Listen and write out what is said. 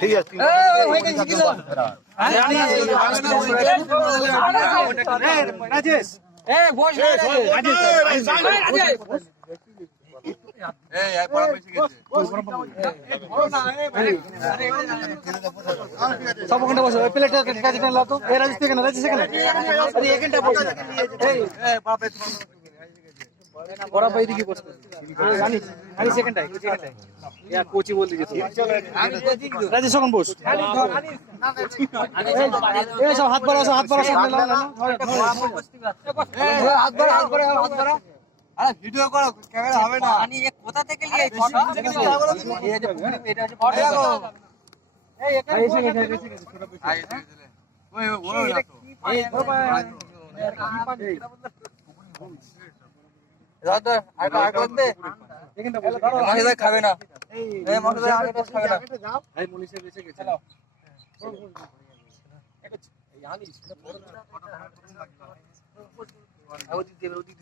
ঠিক আছে রাজেশ সব ওখানে বসে প্লেটের কাছে লাও তো এই রাজেশ থেকে না রাজেশ এখানে আরে এখানটা বসে এই বড় ভাই দিকে বসে রানী রানী সেকেন্ডটাই ইয়া কোচি বল দিয়েছে রাজেশ এখন বস এই সব হাত বাড়াও সামনে লাও হাত বাড়া আরে ভিডিও করো ক্যামেরা হবে না পানি এক কোথা থেকে নিয়ে এই ফটো এই যে এটা হচ্ছে ফটো এই এখানে ছোট পিস ওই ওই এই রাদা আগে দে এখানটা বসে মাকে খাবে না এই মাকে আগে খাবে না এই মুনিশে বেঁচে গেছে চলো এই আনি ফটো ফটো লাগবে ওদিক দেবে ওদিক